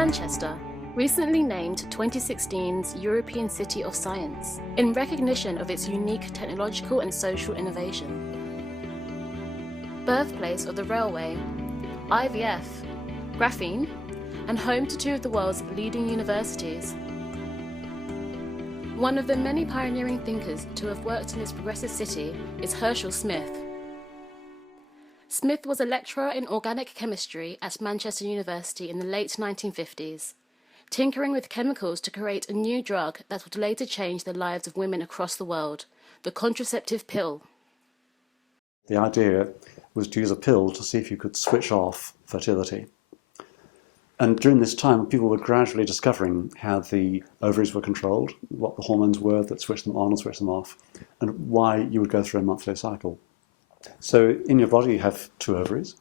Manchester, recently named 2016's European City of Science, in recognition of its unique technological and social innovation. Birthplace of the railway, IVF, graphene, and home to two of the world's leading universities. One of the many pioneering thinkers to have worked in this progressive city is Herschel Smith. Smith was a lecturer in organic chemistry at Manchester University in the late 1950s, tinkering with chemicals to create a new drug that would later change the lives of women across the world, the contraceptive pill. The idea was to use a pill to see if you could switch off fertility. And during this time, people were gradually discovering how the ovaries were controlled, what the hormones were that switched them on and switched them off, and why you would go through a monthly cycle. So in your body you have two ovaries,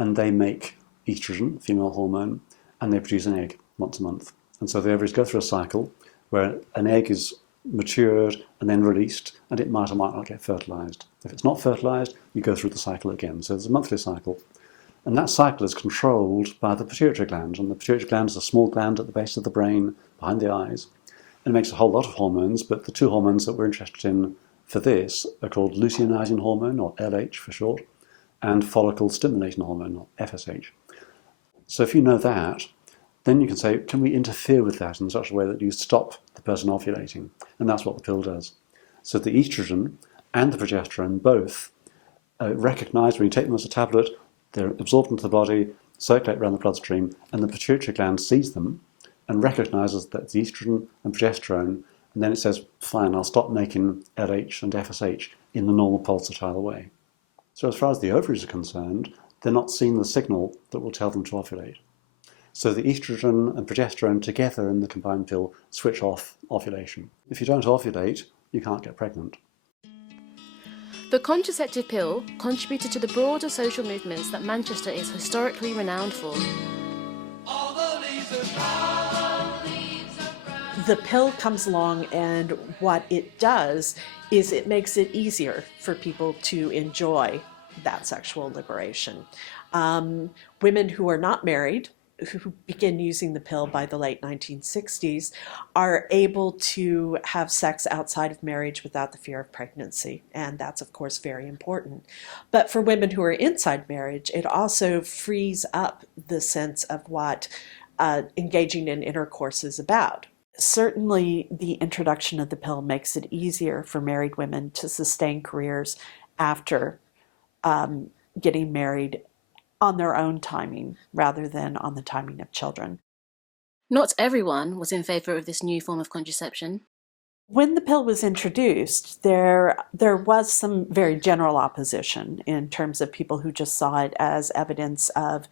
and they make estrogen, female hormone, and they produce an egg once a month. And so the ovaries go through a cycle where an egg is matured and then released, and it might or might not get fertilized. If it's not fertilized, you go through the cycle again. So there's a monthly cycle. And that cycle is controlled by the pituitary gland. And the pituitary gland is a small gland at the base of the brain, behind the eyes. And it makes a whole lot of hormones, but the two hormones that we're interested in for this are called luteinizing hormone, or LH for short, and follicle stimulating hormone, or FSH. So if you know that, then you can say, can we interfere with that in such a way that you stop the person ovulating? And that's what the pill does. So the estrogen and the progesterone both recognize when you take them as a tablet, they're absorbed into the body, circulate around the bloodstream, and the pituitary gland sees them and recognizes that it's estrogen and progesterone, and then it says, fine, I'll stop making LH and FSH in the normal pulsatile way. So as far as the ovaries are concerned, they're not seeing the signal that will tell them to ovulate. So the estrogen and progesterone together in the combined pill switch off ovulation. If you don't ovulate, you can't get pregnant. The contraceptive pill contributed to the broader social movements that Manchester is historically renowned for. The pill comes along, and what it does is it makes it easier for people to enjoy that sexual liberation. Women who are not married, who begin using the pill by the late 1960s, are able to have sex outside of marriage without the fear of pregnancy. And that's, of course, very important. But for women who are inside marriage, it also frees up the sense of what engaging in intercourse is about. Certainly, the introduction of the pill makes it easier for married women to sustain careers after getting married on their own timing rather than on the timing of children. Not everyone was in favour of this new form of contraception. When the pill was introduced, there was some very general opposition in terms of people who just saw it as evidence of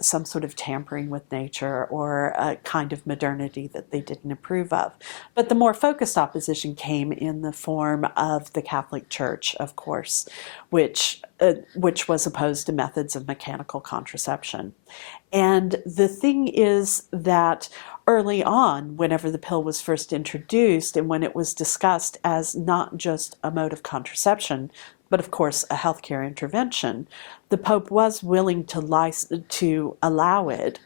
some sort of tampering with nature or a kind of modernity that they didn't approve of. But the more focused opposition came in the form of the Catholic Church, of course, which was opposed to methods of mechanical contraception. And the thing is that early on, whenever the pill was first introduced and when it was discussed as not just a mode of contraception, but of course a healthcare intervention, the Pope was willing to allow it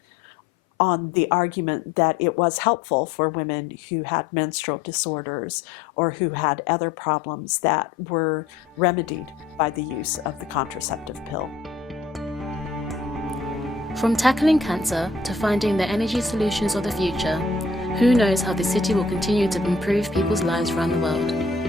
on the argument that it was helpful for women who had menstrual disorders or who had other problems that were remedied by the use of the contraceptive pill. From tackling cancer to finding the energy solutions of the future, who knows how the city will continue to improve people's lives around the world.